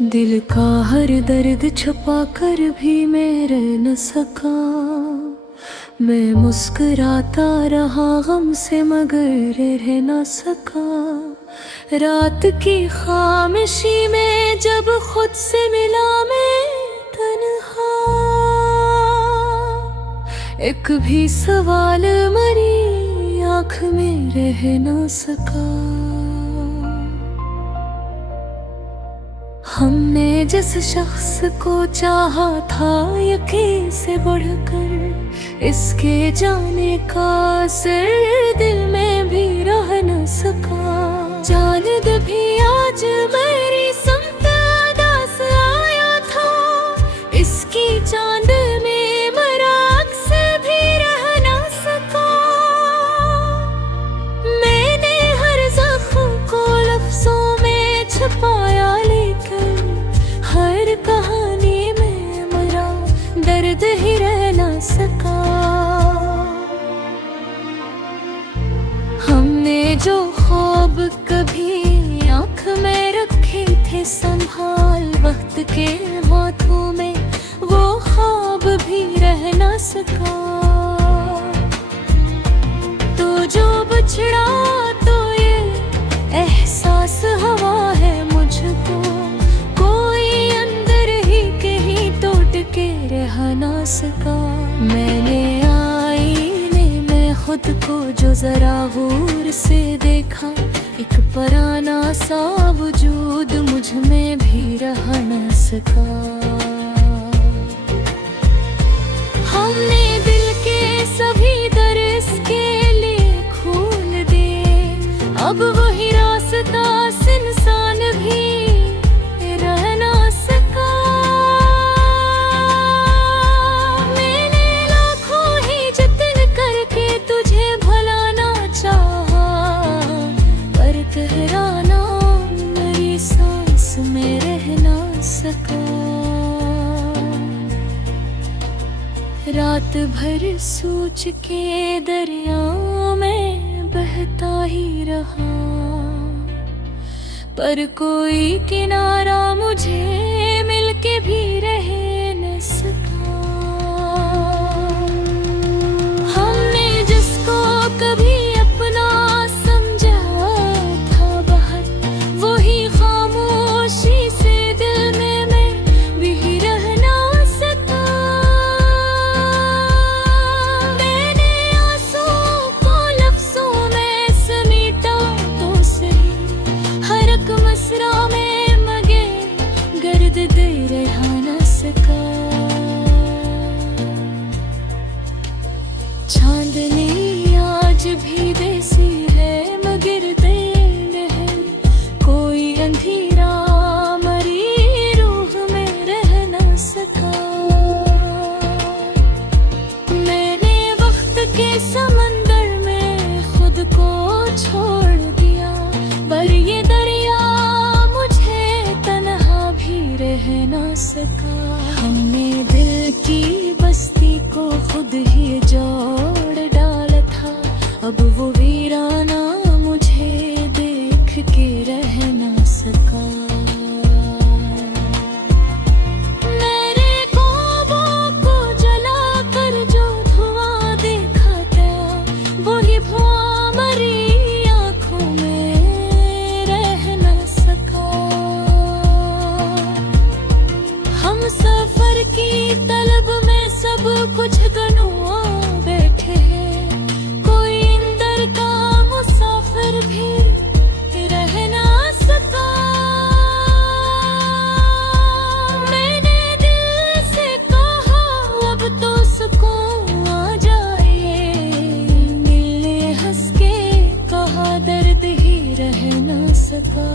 दिल का हर दर्द छुपा कर भी मैं रह न सका। मैं मुस्कुराता रहा गम से मगर रह न सका। रात की खामोशी में जब खुद से मिला मैं तन्हा। एक भी सवाल मरी आँख में रह न सका। हमने जिस शख्स को चाहा था यकीन से बढ़कर, इसके जाने का असर दिल में भी रह न सका। चांद भी आज मेरी समत उदास आया था, इसकी चांद में मराग से भी रह न सका। मैंने हर जख्म को लफ्जों में छुपाया, हर कहानी में मरा दर्द ही रह ना सका। हमने जो ख्वाब कभी आँख में रखे थे संभाल, वक्त के हाथों में वो ख्वाब भी रह ना सका। तो जो बिछड़ा तो ये एहसास हवा है मुझको, रह ना सका। मैंने आईने में खुद को जो जरा गौर से देखा, एक पराना सा वजूद मुझ में भी रह न सका। हमने दिल के सभी दर इसके लिए खोल दिए, अब वही रास्ता इंसान भी रह ना सका। रात भर सोच के दरिया में बहता ही रहा, पर कोई किनारा मुझे मिलके भी रह न सका। हमने जिसको कभी अपना समझा था बाहर, वही खामोशी से दिल में मैं भी रह ना सका। मैंने आंसू को लफ्जों में समेटा तो सही, हर एक मसरा में मगे गर्द दे रह न सका। चांदनी आज भी देसी है मगर देर है, कोई अंधेरा मरी रूह में रह न सका। मैंने वक्त के समंदर में खुद को छोड़ दिया, पर ये दरिया मुझे तन्हा भी रह न सका। हमने दिल की बस्ती को खुद ही जोड़ डाला था, अब वो वीराना मुझे देख के रह न सका। मेरे ख्वाबों को जला कर जो धुआं देखा था, वही धुआं मरी आँखों में रह न सका। हम सफर की तलब में सब कुछ गनुआ बैठे हैं, कोई इंदर का मुसाफिर भी रह ना सका। मैंने दिल से कहा अब तो सुकून आ जाए, मिलने हंस के कहा दर्द ही रह ना सका।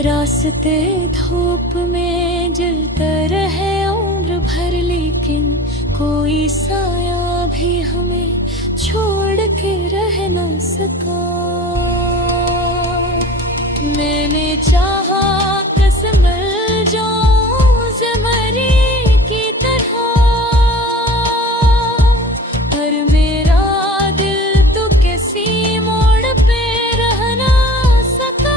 रास्ते धूप में जलता रहे उम्र भर, लेकिन कोई साया भी हमें छोड़ के रह न सका। मैंने चाहा कसम जो ज़मरी की तरह, पर मेरा दिल तो किसी मोड़ पे रह ना सका।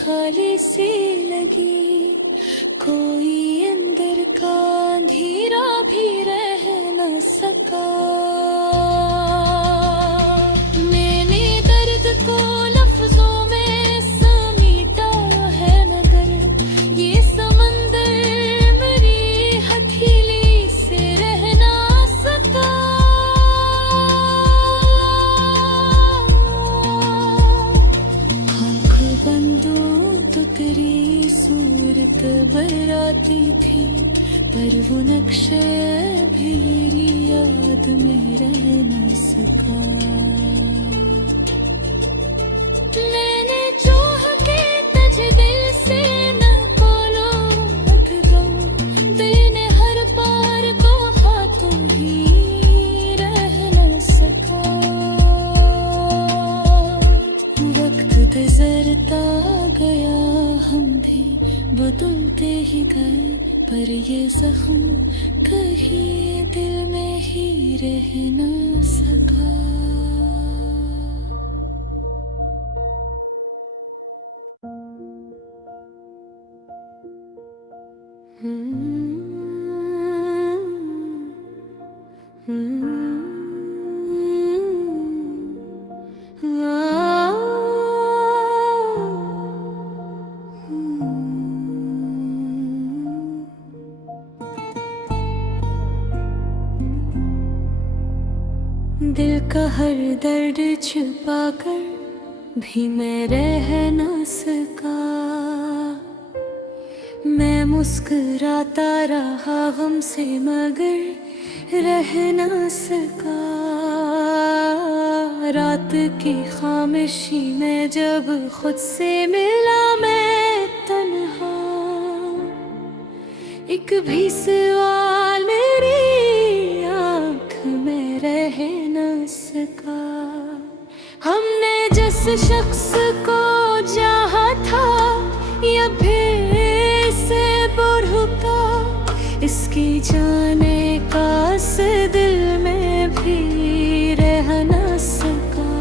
खाली सी लगी, कोई अंदर का अंधेरा भी रह न सका। मैंने दर्द को लफ्जों में समीटा है मगर ये समंदर मेरी हथेली से रह ना सका। आँख बंदो तो तेरी सूरत बराती थी, पर वो नक्शे भी मेरी याद में रह न सका। मैंने चाह के तज दिल से न बोलो एकदम, दिल ने हर पार को हाथों ही रह न सका। वक्त गुजरता गया हम भी बदलते ही गए, पर ये जख्म कहीं दिल में ही रह न सका। दिल का हर दर्द छुपा कर भी मैं रह न सका। मैं मुस्कुराता रहा गम से मगर रह न सका। रात की खामोशी में जब खुद से मिला मैं तन्हा, एक भी सवाल मेरी आँख में रह न सका। हमने जिस शख्स को चाहा था या फिर से बुढ़का, इसकी जाने का से दिल में भी रह न सका।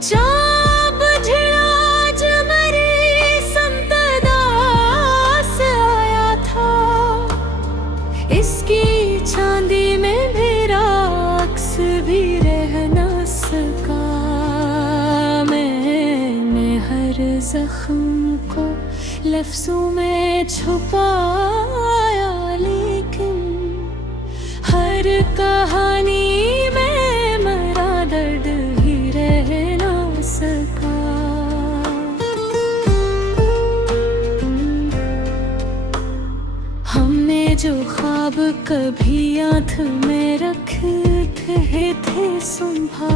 चाँद बुझा जब मेरी संतदा से आया था, इसकी चांदी में मेरा अक्स भी रह न सका। मैंने हर जख्म को लफ्जों में छुपाया, लेकिन हर कहानी में मेरा दर्द ही रह न सका। हमने जो ख्वाब कभी आँख में रखे थे संभाल,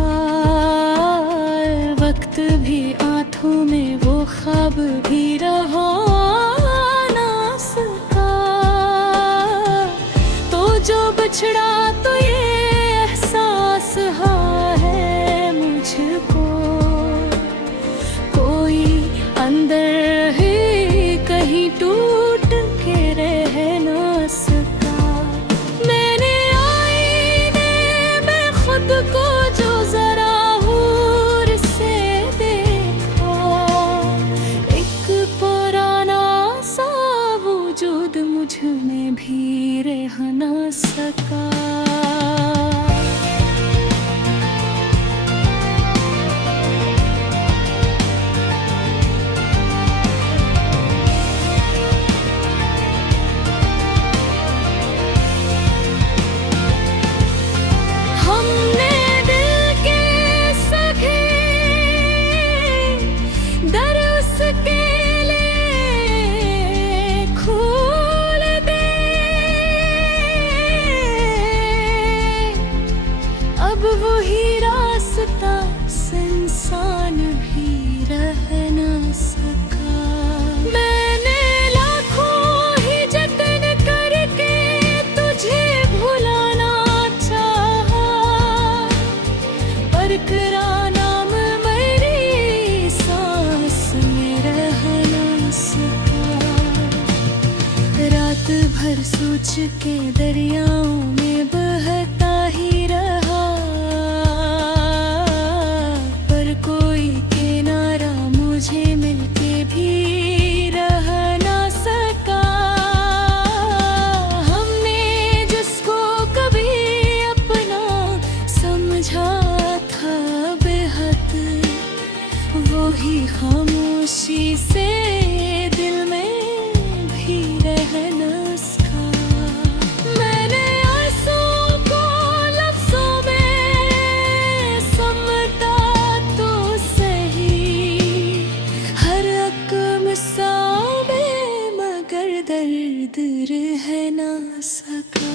वक्त भी आँखों में वो ख्वाब भी रहा ना सका। तो जो बिछड़ा तो ये एहसास है मुझको, कोई अंदर ही कहीं टूट के रह न सका। मैंने आईने में खुद को जो जरा हूर से देखा, एक पुराना सा वजूद मुझ में भी रह न सका। हमने दिल के सखे दर उसके लिए खोल दे, अब वही रास्ता इंसान भी रह न सका। मैंने लाखों ही जतन करके तुझे भुलाना चाहा, पर तेरा नाम मेरी सांस में रह न सका। रात भर सोच के दरियाओं में बहता ही रहा, पर कोई किनारा मुझे तुझे मिलके भी रह ना सका। हमने जिसको कभी अपना समझा था बेहद, वो ही खामोशी से दिल में भी रह ना सका। मैंने आंसुओं को लफ्जों में समझा तो सही, हर रकम सा में मगर दर्द रह ना सका।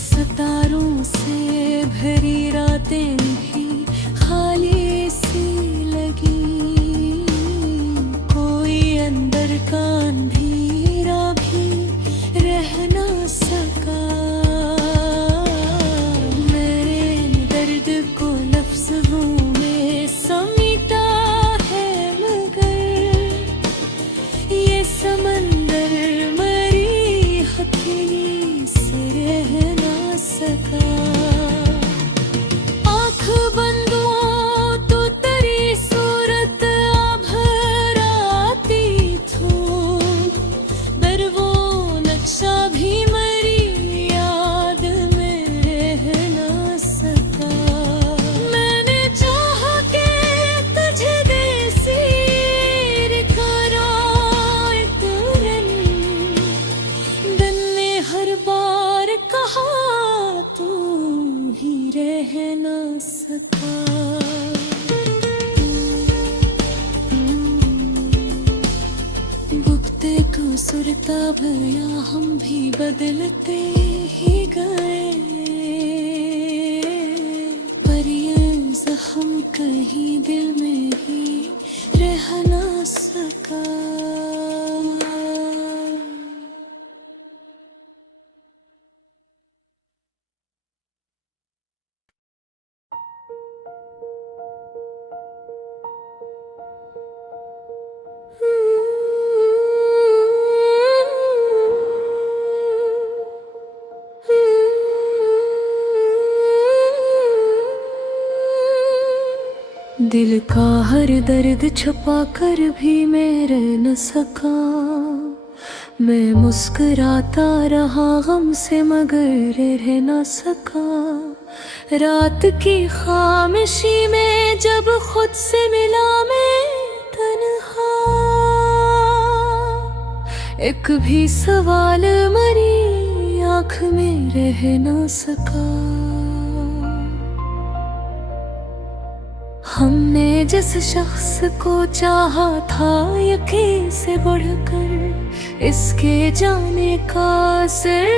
सितारों से भरी रातें भी खाली सी लगी, कोई अंदर का अंधेरा भी रह ना सका। मेरे दर्द को लफ्ज़ों में समेटा है मगर ये समंदर मरी हथेली से रह ना सका। आँख बंद हो तो तेरी सूरत आभर आती थो, पर वो नक्शा भी मरी याद में रह ना सका। मैंने चाह के तुझे देसी कराए तुरन, दिल ने हर बार कहा तू ही रह ना सका। भुगते को सुरता भया हम भी बदलते ही गए, पर ये जख्म कहीं दिल में ही रह ना सका। दिल का हर दर्द छुपा कर भी मैं रह न सका। मैं मुस्कुराता रहा गम से मगर रह न सका। रात की खामोशी में जब खुद से मिला मैं तन्हा, एक भी सवाल मरी आँख में रह न सका। हमने जिस शख्स को चाहा था यकीन से बढ़कर, इसके जाने का असर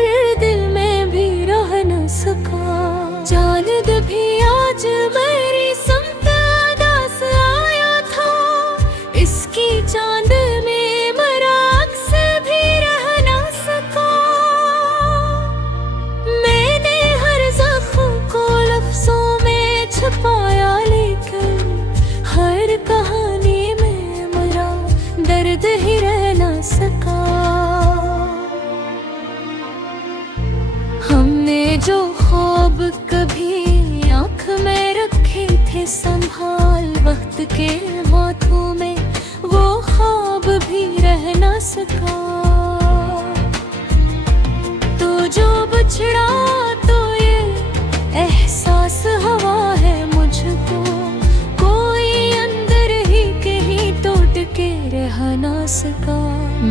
दिल में भी रह न सका। जालिद भी आज मेरी समत उदास आया था, इसकी चांद में मराग से भी रह न सका। मैंने हर जख्म को लफ्जों में छुपाया, लेकर हर कहानी में मरा दर्द ही रह ना सका। हमने के संभाल वक्त के हाथों में, वो ख्वाब भी रह ना सका। तो जो बिछड़ा तो ये एहसास हवा है मुझको, कोई अंदर ही कहीं टूट के रह ना सका।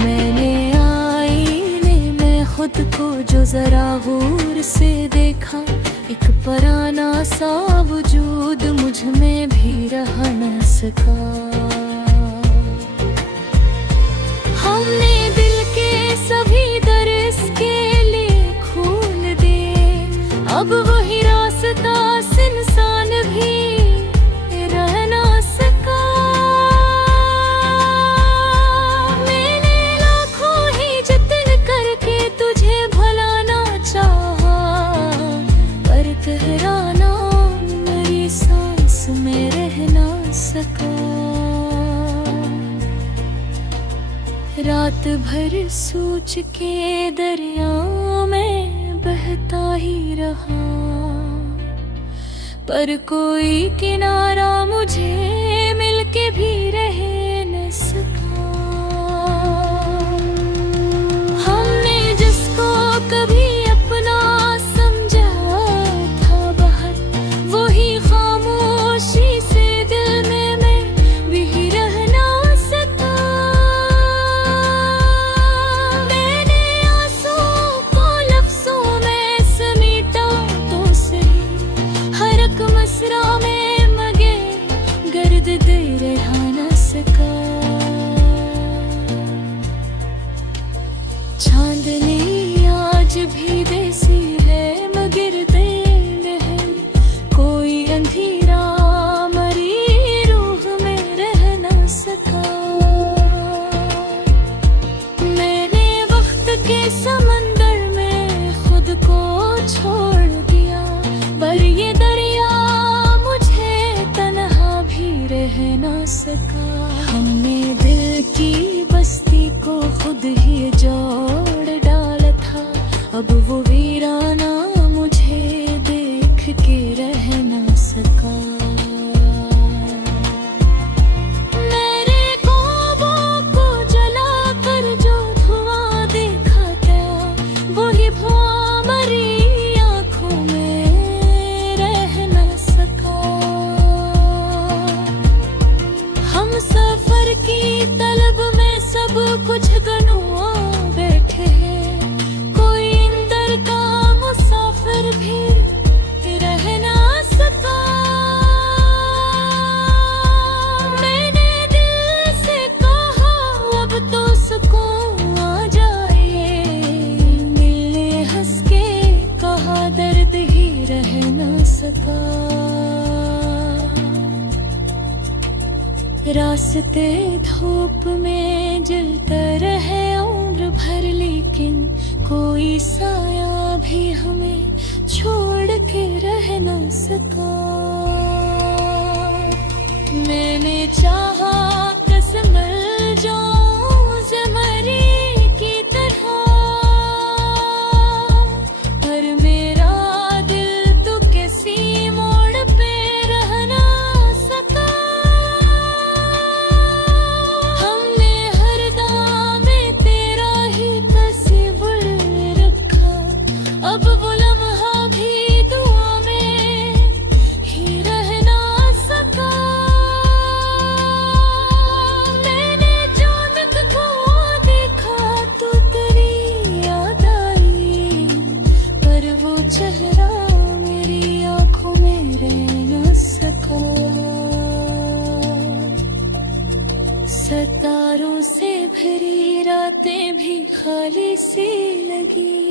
मैंने आईने में खुद को जो जरा गौर से देखा, एक पराना सा वजूद मुझ में भी रह न सका। हमने दिल के सभी दर्स के लिए खून दिए, अब वही रास्ता इंसान भी रह ना सका। मैंने लाखों ही जतन करके तुझे भुलाना चाहा, पर ठहराना मेरी सांस में रह ना सका। रात भर सोच के दरिया में बहता ही रहा, पर कोई किनारा मुझे मिलके भी रह न सका। हमने जिसको कभी अपना समझा था बहुत, वही खामोशी से दिल में मैं भी रह ना सका। मैंने आंसू को लफ्जों में समेटा तो सही, हर एक मसरा में मगे गर्द दे रह ना सका। चांदनी आज भी देसी है मगर देर है, कोई अंधेरा मरी रूह में रह ना सका। मैंने वक्त के समंदर में खुद को छोड़ दिया, पर ये दरिया मुझे तन्हा भी रह ना सका। हमने दिल की बस्ती को खुद ही जोड़ डाला था, अब वो वीराना मुझे देख के रह ना सका। मेरे ख्वाबों को जला कर जो धुआं देखा था, वही धुआं मरी आँखों में रह ना सका। हम सफर की तलब में सब कुछ गनुआ बैठे हैं, कोई अंदर का मुसाफिर भी रह ना सका। मैंने दिल से कहा अब तो सुकून आ जाए, मिलने हंस के कहा दर्द ही रह ना सका। रास्ते धूप में जलता रहे उम्र भर, लेकिन कोई साया भी हमें छोड़ के रह ना सका। मैंने चाहा कसम जो ज़मरी की तरह, पर मेरा दिल तो किसी मोड़ पे रह ना सका। हमने हर दाम में तेरा ही तस्वीर रखा, अब वो लम्हा भी दुआ में ही रह ना सका। मैंने अचानक को देखा तो तेरी याद आई, पर वो चेहरा मेरी आंखों में रह ना सका। सितारों से भरी रातें भी खाली सी लगी,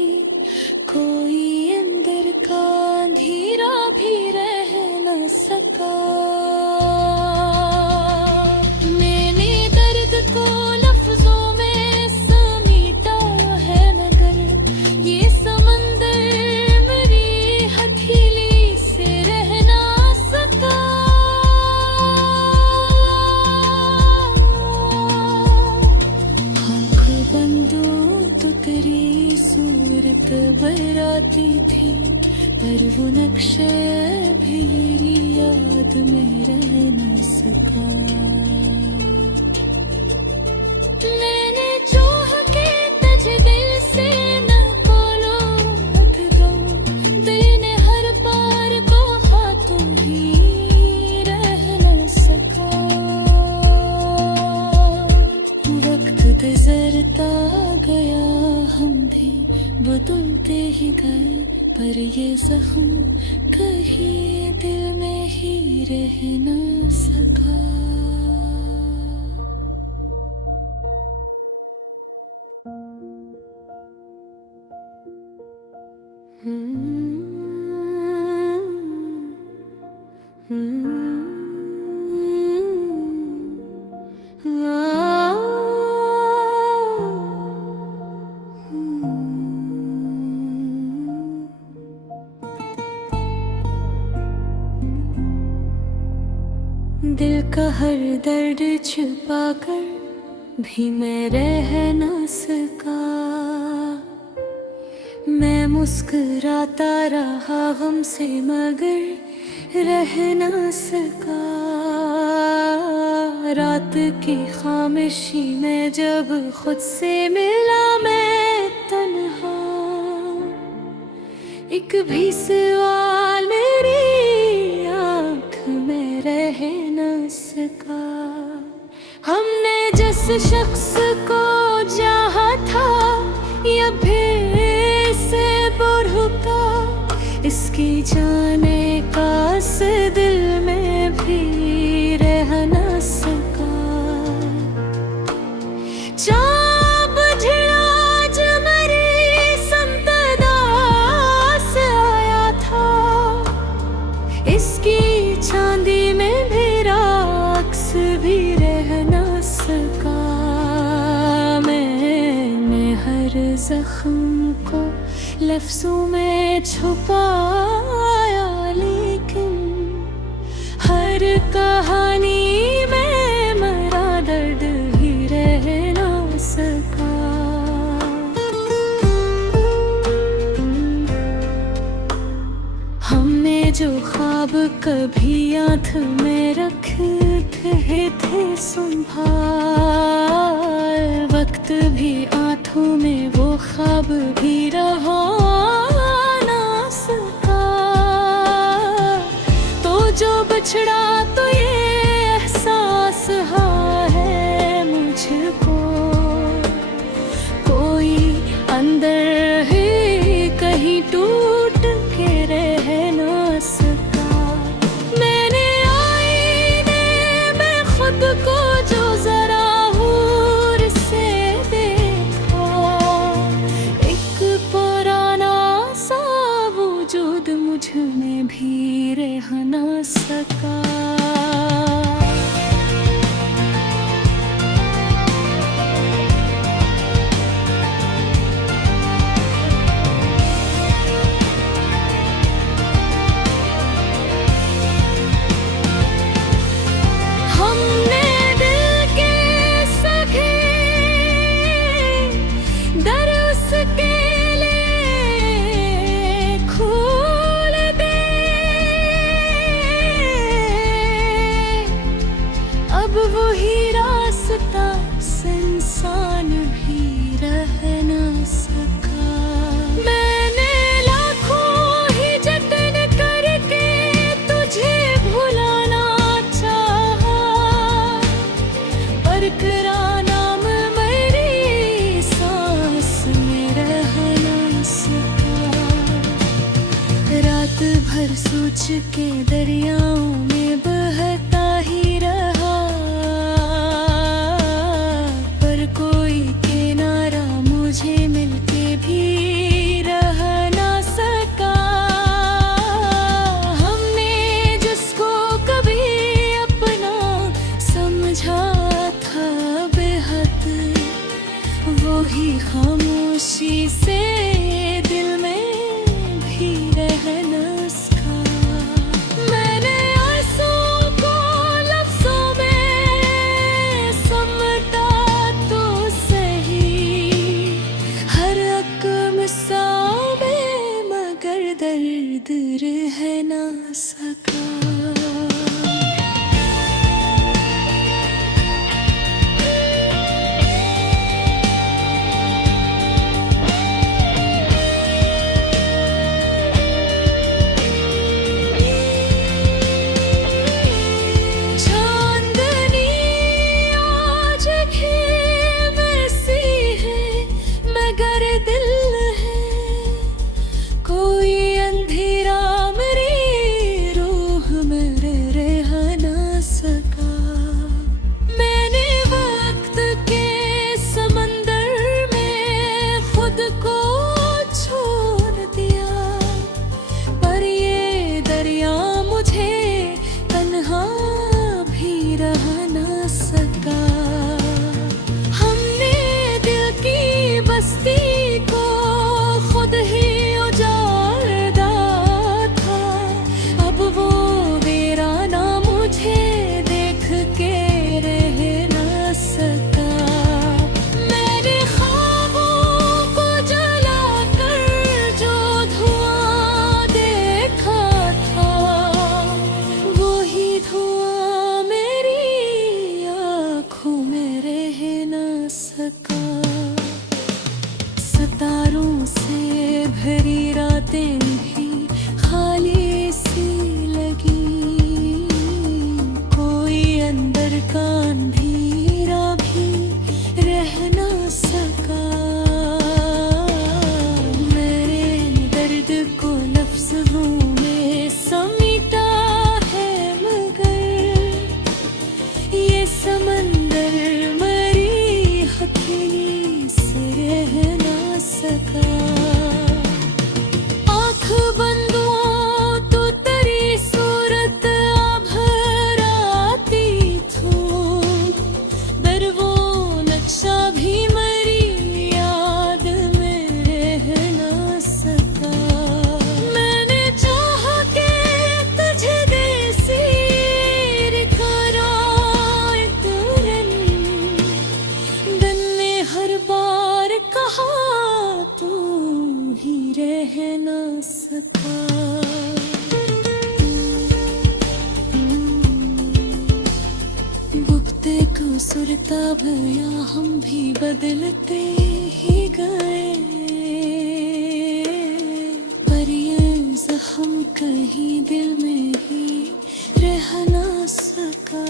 कोई अंदर का अंधेरा भी रह न सका। मैंने दर्द को लफ्जों में समेटा है मगर ये समंदर मेरी हथेली से रह ना सका। बराती थी पर वो नक्शे भी मेरी याद में भी गए, पर ये जख्म कहीं दिल में ही रह न सका। दिल का हर दर्द छुपा कर भी मैं रह न सका। मैं मुस्कुराता रहा गम से मगर रह न सका। रात की खामोशी में जब खुद से मिला मैं तन्हा, एक भी सवाल मेरी आँख में रह न सका। हमने जिस शख्स को चाहा था या फिर से बुढ़का, इसकी जाने का से दिल में भी रह न सका। चाँद बुझा जो मेरी संतदा से आया था, इसकी चांदी में मेरा अक्स भी रह न सका। मैंने हर जख्म को लफ्जों में छुपाया, लेकिन हर कहानी में मेरा दर्द ही रह न सका। हमने जो ख्वाब कभी आँख में रखते थे संभाल, वक्त भी आँखों में वो ख्वाब भी रहा ना सका। तो जो बिछड़ा तो ये एहसास है मुझको, कोई अंदर ही कहीं टूट के रह न सका। मैंने आईने में खुद को जो जरा हूर से देखा, एक पुराना सा वजूद मुझ में भी रह न सका। अब वही रास्ता इंसान भी रह न सका। मैंने लाखों ही जतन करके तुझे भुलाना चाहा, पर तेरा नाम मेरी सांस में रह न सका। रात भर सोच के दरियाओं में बहता ही रहा, कोई किनारा मुझे मिलके भी रह न सका। हमने जिसको कभी अपना समझा था बेहद, वो ही खामोशी से दिल में भी रह न सका। मैंने आंसुओं को लफ्जों में समटा तो सही, हर रकम सा में मगर दर्द रह न सका। अंधेरा भी रह ना सका। मैंने दर्द को लफ्ज़ों में समेटा है, मगर ये समंदर मरी हथेली से रह ना सका। आँख बंद हुआ तो तेरी सूरत आभर आती थू, पर वो नक्शा भी मरी याद में रह ना सका। मैंने चाहा कि तुझे देसी कराए तुरन, दिल ने हर बार कहा तू ही रह ना सका। बुकते को सुरता भया हम भी बदलते ही गए, पर ये जख्म कहीं दिल में ही रह ना सका।